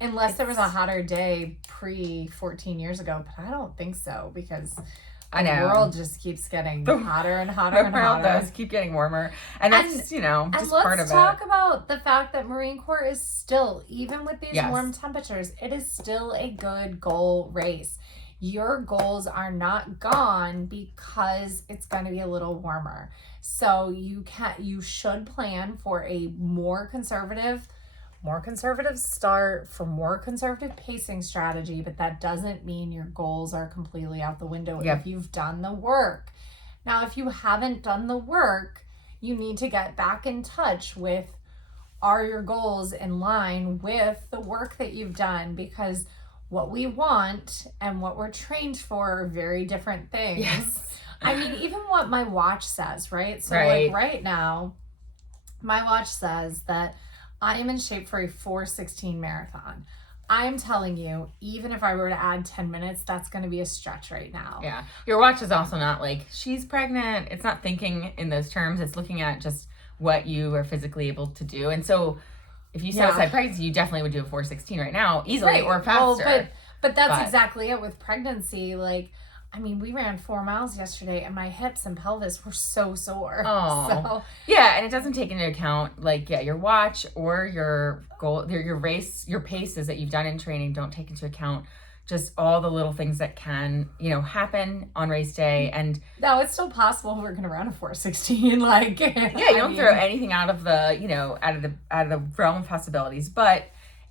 unless there was a hotter day 14 years ago, but I don't think so, because the world just keeps getting hotter and hotter and hotter. The world does keep getting warmer. And that's, just part of it. And let's talk about the fact that Marine Corps is still, even with these warm temperatures, it is still a good goal race. Your goals are not gone because it's going to be a little warmer. So you should plan for a more conservative start, for more conservative pacing strategy, but that doesn't mean your goals are completely out the window if you've done the work. Now, if you haven't done the work, you need to get back in touch with, are your goals in line with the work that you've done? Because what we want and what we're trained for are very different things. Yes. I mean, even what my watch says, right? So like right now, my watch says that I am in shape for a 4:16 marathon. I'm telling you, even if I were to add 10 minutes, that's going to be a stretch right now. Yeah. Your watch is also not like, she's pregnant. It's not thinking in those terms. It's looking at just what you are physically able to do. And so if you set aside pregnancy, you definitely would do a 4:16 right now, easily or faster. Well, but that's exactly it with pregnancy. Like, I mean, we ran 4 miles yesterday and my hips and pelvis were so sore. Oh. So. Yeah, and it doesn't take into account, like, your watch or your goal, your race, your paces that you've done in training don't take into account just all the little things that can, happen on race day. And no, it's still possible we're going to run a 4:16. Like, you don't throw anything out of the, out of the realm of possibilities, but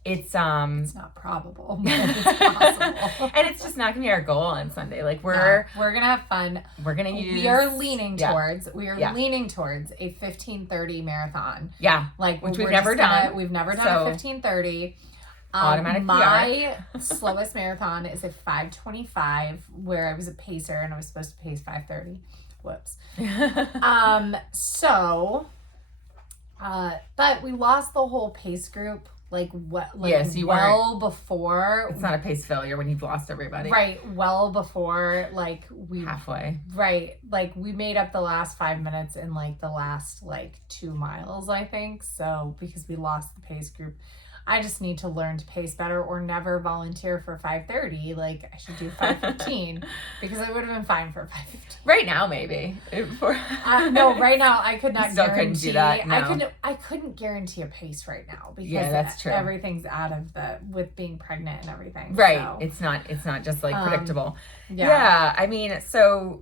it's not probable, but it's possible. And it's just not gonna be our goal on Sunday. Like, we're gonna have fun. We are leaning towards a 15:30 marathon. Yeah. Like, which we've never done. We've never done a 15:30. Automatic my slowest marathon is a 5:25, where I was a pacer and I was supposed to pace 5:30. Whoops. But we lost the whole pace group. Before. It's not a pace failure when you've lost everybody. Right. Well before, halfway. Right. Like, we made up the last 5 minutes in, the last, 2 miles, I think. So, because we lost the pace group. I just need to learn to pace better or never volunteer for 5:30. Like, I should do 5:15 because I would have been fine for 5:15. Right now, maybe. No, right now I could not still couldn't do that. No. I couldn't guarantee a pace right now because that's true. Everything's out of with being pregnant and everything. Right. So. It's not just predictable. Yeah. I mean, so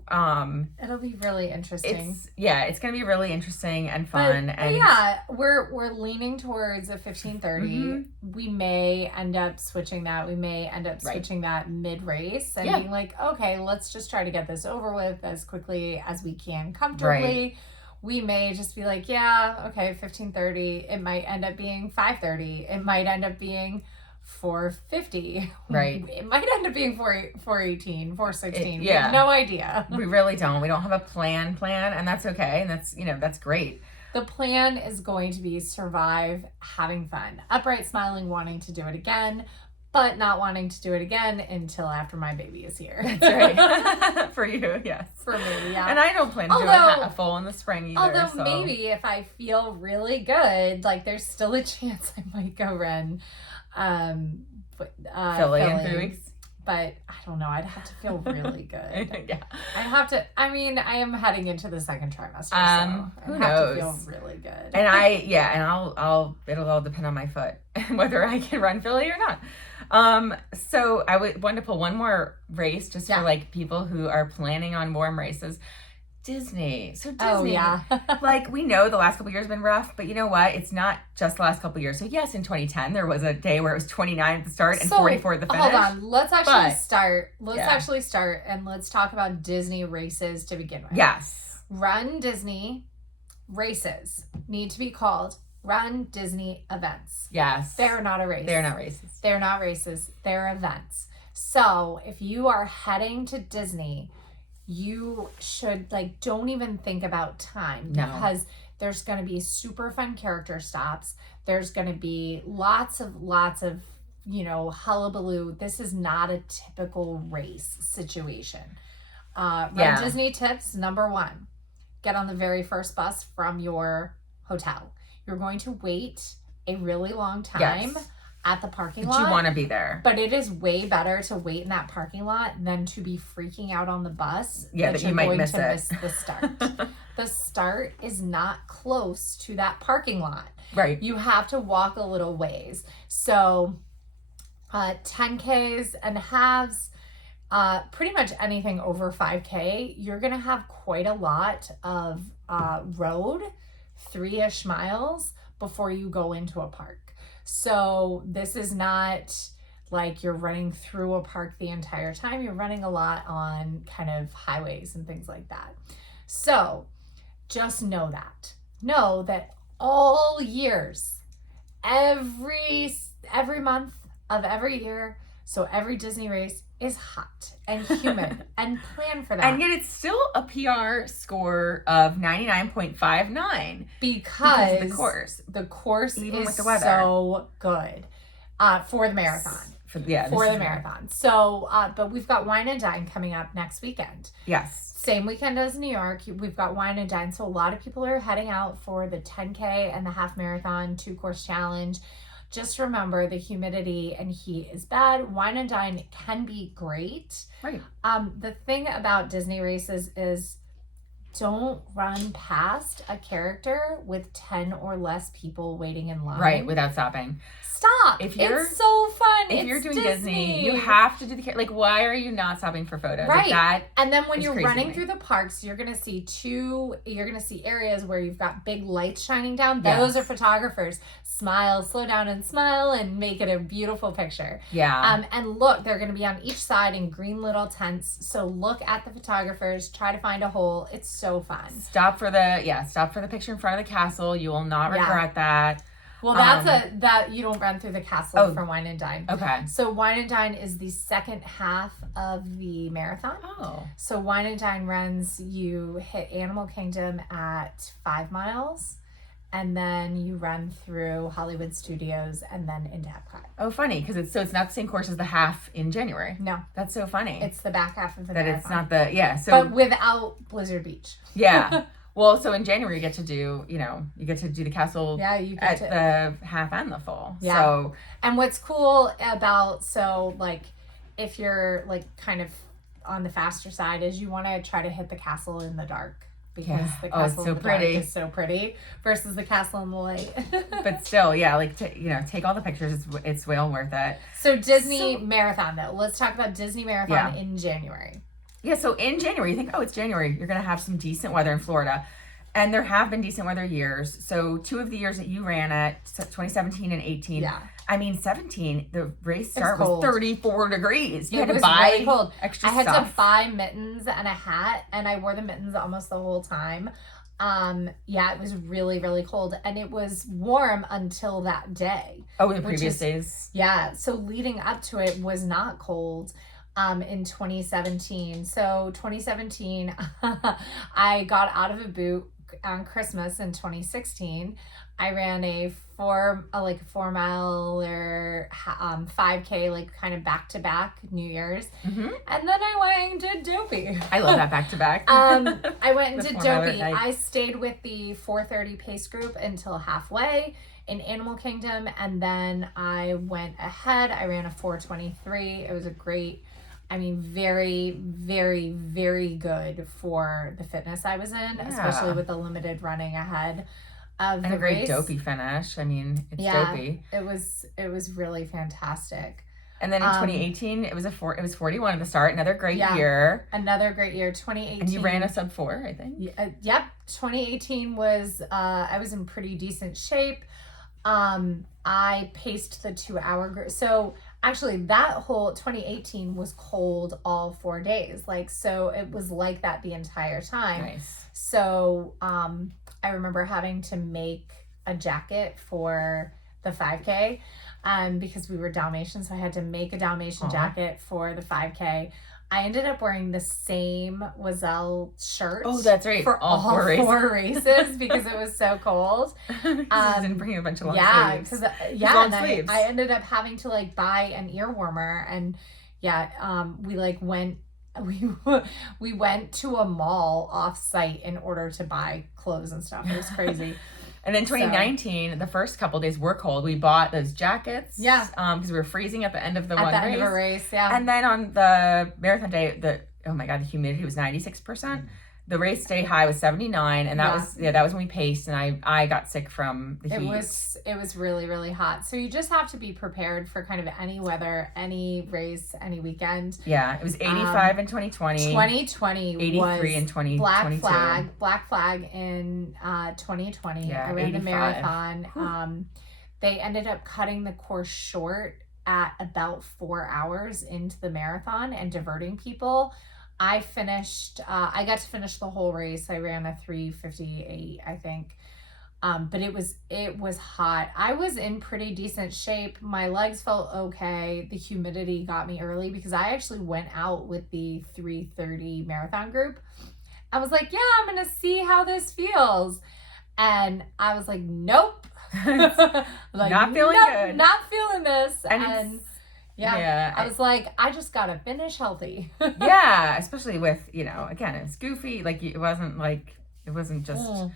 it'll be really interesting. It's gonna be really interesting and fun. But and yeah, we're leaning towards a 15:30. Mm-hmm. We may end up switching that. We may end up switching that mid-race and being like, okay, let's just try to get this over with as quickly as we can comfortably. Right. We may just be like, yeah, okay, 15:30. It might end up being 5:30. It might end up being 4:50. Right. It might end up being 4:18, 4:16. We Yeah. have no idea. We really don't. We don't have a plan, and that's okay. And that's great. The plan is going to be survive, having fun, upright, smiling, wanting to do it again, but not wanting to do it again until after my baby is here. That's right. For you, yes. For me, yeah. And I don't plan to do a full in the spring either. Although maybe if I feel really good, like there's still a chance I might go run Philly in 3 weeks. But I don't know. I'd have to feel really good. Yeah. I have to. I mean, I am heading into the second trimester, so who I have knows? to feel really good. And I'll it'll all depend on my foot whether I can run Philly or not. So I wanted to pull one more race just for like people who are planning on warm races. Disney. So Disney. Oh, yeah. Like, we know the last couple of years have been rough, but you know what? It's not just the last couple of years. So yes, in 2010, there was a day where it was 29 at the start and 44 at the finish. Hold on. Let's actually start. Actually start and let's talk about Disney races to begin with. Yes. Run Disney races need to be called Run Disney events. Yes. They're not a race. They're not races. They're not races. They're events. So if you are heading to Disney, you should don't even think about time because there's going to be super fun character stops. There's going to be lots of hullabaloo. This is not a typical race situation. Run Disney tips. Number 1, get on the very first bus from your hotel. You're going to wait a really long time at the parking lot. You want to be there. But it is way better to wait in that parking lot than to be freaking out on the bus. Yeah, that you might miss it. Miss the start. The start is not close to that parking lot. Right. You have to walk a little ways. So 10Ks and halves, pretty much anything over 5K, you're going to have quite a lot of road, 3-ish miles before you go into a park. So this is not like you're running through a park the entire time. You're running a lot on kind of highways and things like that. So just know that. Know that all years, every month of every year, so every Disney race is hot and humid and plan for that. And yet it's still a PR score of 99.59 because of the course. The course even is with the weather. So good for the marathon. For the marathon. So, but we've got Wine and Dine coming up next weekend. Yes. Same weekend as New York. We've got Wine and Dine. So a lot of people are heading out for the 10K and the half marathon 2-course challenge. Just remember the humidity and heat is bad. Wine and Dine can be great. Right. The thing about Disney races is don't run past a character with 10 or less people waiting in line. Right, without stopping. Stop. It's so fun. If you're doing Disney, you have to do why are you not stopping for photos? Right. And then when you're running through the parks, you're going to see areas where you've got big lights shining down. Those are photographers. Smile, slow down and smile and make it a beautiful picture. Yeah. And look, they're going to be on each side in green little tents. So look at the photographers, try to find a hole. It's so fun. Stop for the picture in front of the castle. You will not regret that. Well, that you don't run through the castle for Wine and Dine. Okay. So Wine and Dine is the second half of the marathon. Oh. So Wine and Dine runs, you hit Animal Kingdom at 5 miles, and then you run through Hollywood Studios and then into Epcot. Oh, funny, because it's not the same course as the half in January. No. That's so funny. It's the back half of the marathon. It's not the, but without Blizzard Beach. Yeah. Well, so in January you get to do the castle at the half and the full. Yeah. So, and what's cool about, if you're kind of on the faster side is you want to try to hit the castle in the dark. because the Oh, it's castle so in the dark pretty. is so pretty versus the castle in the light. But still, yeah, like, take all the pictures. It's well worth it. So Disney Marathon, though. Let's talk about Disney Marathon in January. Yeah, so in January, you think, oh, it's January. You're going to have some decent weather in Florida. And there have been decent weather years. So 2 of the years that you ran at, 2017 and 18. Yeah. I mean, 17, the race start cold. was 34 degrees. You had to was buy really cold. extra I had stuff. to buy mittens and a hat, and I wore the mittens almost the whole time. It was really, really cold, and it was warm until that day. Oh, the previous days? Yeah, so leading up to it was not cold. In 2017. So 2017, I got out of a boot on Christmas in 2016. I ran a 4 mile or 5K, like kind of back to back New Year's. Mm-hmm. And then I went and did Dopey. I love that back to back. I went and did 4 mile Dopey. night. I stayed with the 4:30 pace group until halfway in Animal Kingdom, and then I went ahead. I ran a 4:23. It was a great, very, very, very good for the fitness I was in, especially with the limited running ahead of the and a great race. Dopey finish. It's Dopey. It was really fantastic. And then in 2018, it was 41 at the start. Another great year. Another great year. 2018. And you ran a sub 4, I think. Yep. 2018 was I was in pretty decent shape. I paced the 2-hour group. So actually, that whole 2018 was cold all 4 days. So it was like that the entire time. Nice. So I remember having to make a jacket for the 5K because we were Dalmatians. So I had to make a Dalmatian jacket for the 5K. I ended up wearing the same Wazelle shirt. Oh, that's right. For all 4 races because it was so cold. Didn't bring a bunch of long sleeves. Long sleeves. I ended up having to buy an ear warmer, and we went to a mall off site in order to buy clothes and stuff. It was crazy. And then 2019, the first couple days were cold. We bought those jackets. Yeah. Because we were freezing at the end of the end of a race, yeah. And then on the marathon day, the humidity was 96%. The race day high was 79, and that was when we paced, and I got sick from the heat. It was really, really hot. So you just have to be prepared for kind of any weather, any race, any weekend. Yeah, it was 85 in 2020. 2020 83 was in 2022. Black Flag in 2020. Yeah, I ran 85. the marathon. They ended up cutting the course short at about 4 hours into the marathon and diverting people. I got to finish the whole race. I ran a 3:58, I think. But it was hot. I was in pretty decent shape. My legs felt okay. The humidity got me early because I actually went out with the 3:30 marathon group. I was like, yeah, I'm going to see how this feels. And I was like, nope. Not feeling good. Not feeling this. And I was like, I just gotta finish healthy. Yeah, especially with, again, it's goofy. It wasn't just.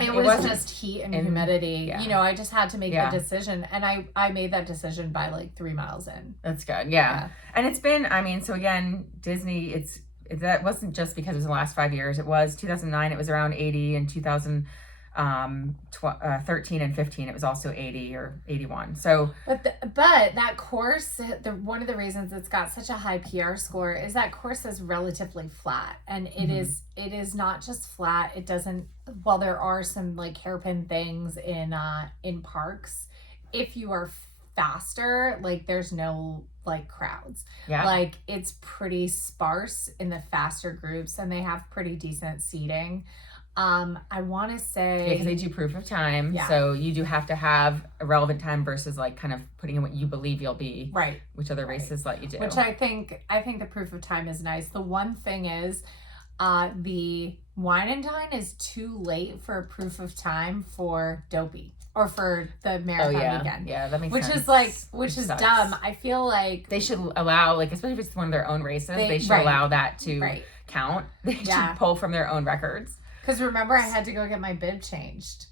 It was just heat and humidity. Yeah. I just had to make the decision, and I made that decision by 3 miles in. That's good. Yeah. And it's been, so again, Disney, that wasn't just because it was the last 5 years. It was 2009, it was around 80, and 2013 and 15 it was also 80 or 81. So but that course, one of the reasons it's got such a high PR score is that course is relatively flat, and it is not just flat. It doesn't, while there are some hairpin things in parks, if you are faster, there's no crowds. Yeah. It's pretty sparse in the faster groups, and they have pretty decent seating. I want to say because they do proof of time, so you do have to have a relevant time versus kind of putting in what you believe you'll be, right? Which other races let you do? Which I think the proof of time is nice. The one thing is, the wine and dine is too late for a proof of time for Dopey or for the marathon weekend. Yeah, that makes sense. Which is dumb. I feel like they should allow, especially if it's one of their own races, they should allow that to count. They should pull from their own records. Because remember, I had to go get my bib changed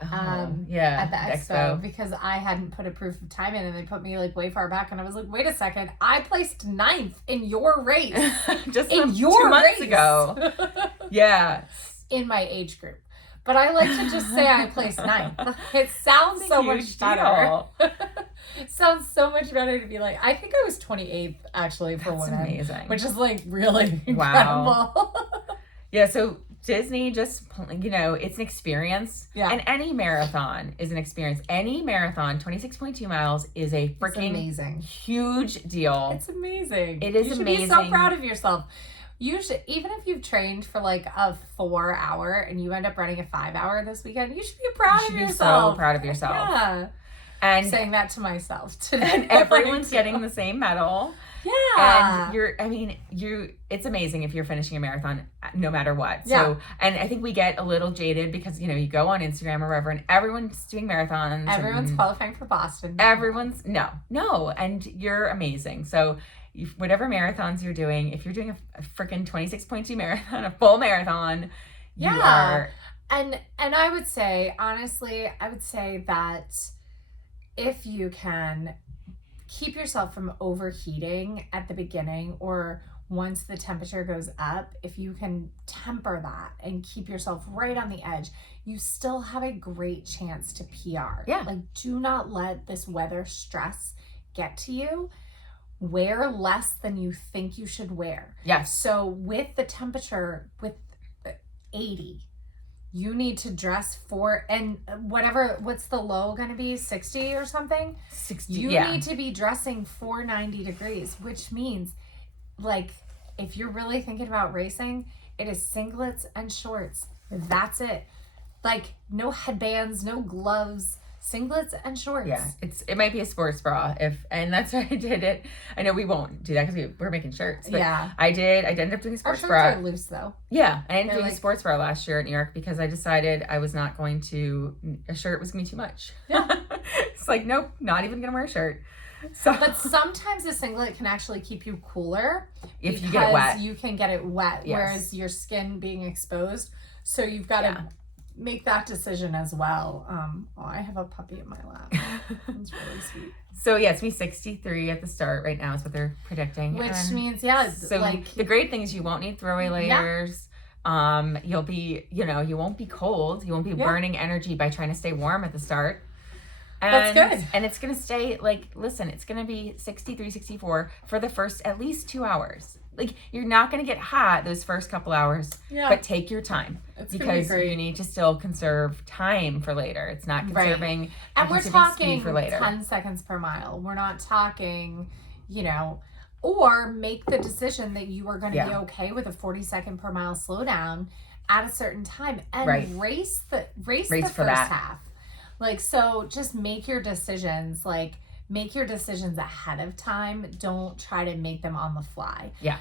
at the expo because I hadn't put a proof of time in, and they put me way far back, and I was like, wait a second, I placed 9th in your race. Just 2 months ago. Yeah. in my age group. But I like to just say I placed ninth. It sounds so much better. It sounds so much better to be like, I think I was 28th actually for That's women. amazing. Which is like really Wow. incredible. Yeah, so Disney just, it's an experience. Yeah. And any marathon is an experience. Any marathon, 26.2 miles, is a freaking amazing. Huge deal. It's amazing. It is you should amazing. Be so proud of yourself. You should, even if you've trained for like a 4 hour and you end up running a 5 hour this weekend, you should be proud of yourself. You should be so proud of yourself. Yeah. And I'm saying that to myself today. And everyone's getting the same medal. Yeah. And it's amazing if you're finishing a marathon no matter what. Yeah. So, and I think we get a little jaded because, you go on Instagram or wherever and everyone's doing marathons. Everyone's qualifying for Boston. No. And you're amazing. So whatever marathons you're doing, if you're doing a freaking 26.2 marathon, a full marathon, you are. And I would say, honestly, that if you can keep yourself from overheating at the beginning or once the temperature goes up, if you can temper that and keep yourself right on the edge, you still have a great chance to PR. Yeah. Like, do not let this weather stress get to you. Wear less than you think you should wear. Yes. So with the temperature, with 80, you need to dress for, and what's the low going to be, 60 or something? 60, You need to be dressing for 90 degrees, which means, like, if you're really thinking about racing, it is singlets and shorts. That's it. Like, no headbands, no gloves, singlets and shorts. Yeah, it might be a sports bra and that's why I did it. I know we won't do that because we're making shirts. But yeah, I ended up doing a sports Our bra. shirts are loose though. Yeah, I ended up doing a sports bra last year at New York because I decided I was not going to. A shirt was gonna be too much. Yeah, it's like nope, not even gonna wear a shirt. So, but sometimes a singlet can actually keep you cooler if you get it wet. You can get it wet, yes. Whereas your skin being exposed. So you've got to make that decision as well. I have a puppy in my lap. It's really sweet. So yeah, it's me 63 at the start right now is what they're predicting. Which and means so like the great thing is you won't need throwaway layers. Yeah. You'll be you won't be cold. You won't be burning energy by trying to stay warm at the start. And, that's good. And it's gonna stay it's gonna be 63, 64 for the first at least 2 hours. Like, you're not going to get hot those first couple hours, but take your time because you need to still conserve time for later. It's not conserving and we're talking speed for later. 10 seconds per mile. We're not talking, or make the decision that you are going to be okay with a 40-second per mile slowdown at a certain time and race the first half. Like, so just make your decisions, make your decisions ahead of time. Don't try to make them on the fly. Yeah.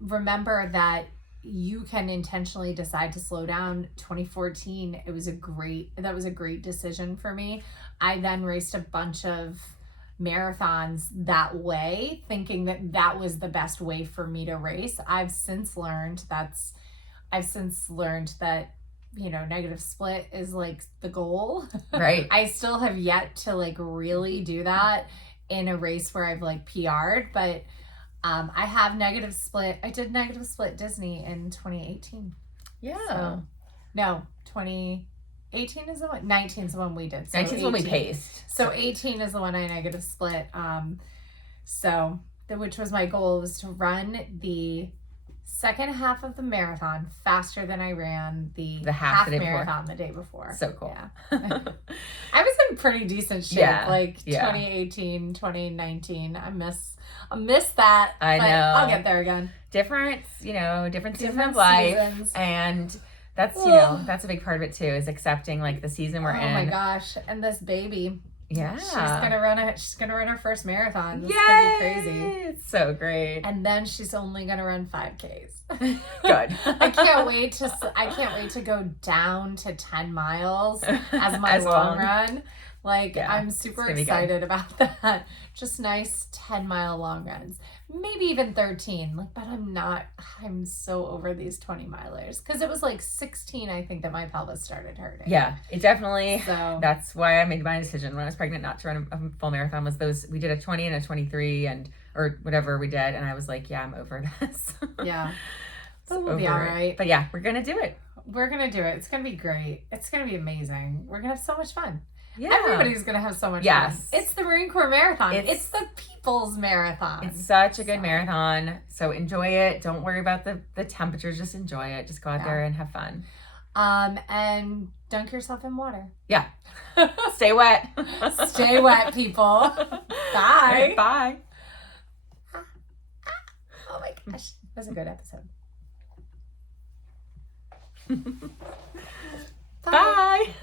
Remember that you can intentionally decide to slow down. 2014, that was a great decision for me. I then raced a bunch of marathons that way, thinking that was the best way for me to race. I've since learned that negative split is the goal. Right. I still have yet to really do that in a race where I've PR'd, but I have negative split. I did negative split Disney in 2018. Yeah. So, no, 2018 is the one. 19 is the one we did. So 19 is when we paced. So 18 is the one I negative split. Which was my goal, was to run the second half of the marathon faster than I ran the half marathon the day before. So cool. Yeah. I was in pretty decent shape, 2018, 2019. I miss that. I know. I'll get there again. Different season of life. Seasons. And that's, that's a big part of it too, is accepting the season we're in. Oh my gosh. And this baby. Yeah. She's gonna run her first marathon. This is gonna be crazy. It's so great. And then she's only gonna run 5Ks. Good. I can't wait to go down to 10 miles as my long run. I'm super excited about that. Just nice 10-mile long runs. Maybe even 13. But I'm so over these 20-milers. Because it was 16, I think, that my pelvis started hurting. Yeah, it definitely. So that's why I made my decision when I was pregnant not to run a full marathon. We did a 20 and a 23 or whatever we did, and I was like, yeah, I'm over this. Yeah. We'll be over all it. right. But yeah, we're gonna do it. We're gonna do it. It's gonna be great. It's gonna be amazing. We're gonna have so much fun. Yeah. Everybody's gonna have so much Yes. fun. It's the Marine Corps Marathon. It's- It's the people's marathon. It's such a good marathon. So enjoy it. Don't worry about the temperatures. Just enjoy it. Just go out there and have fun. And dunk yourself in water. Yeah. Stay wet. Stay wet, people. Bye. All right, bye. Oh my gosh. That was a good episode. Bye.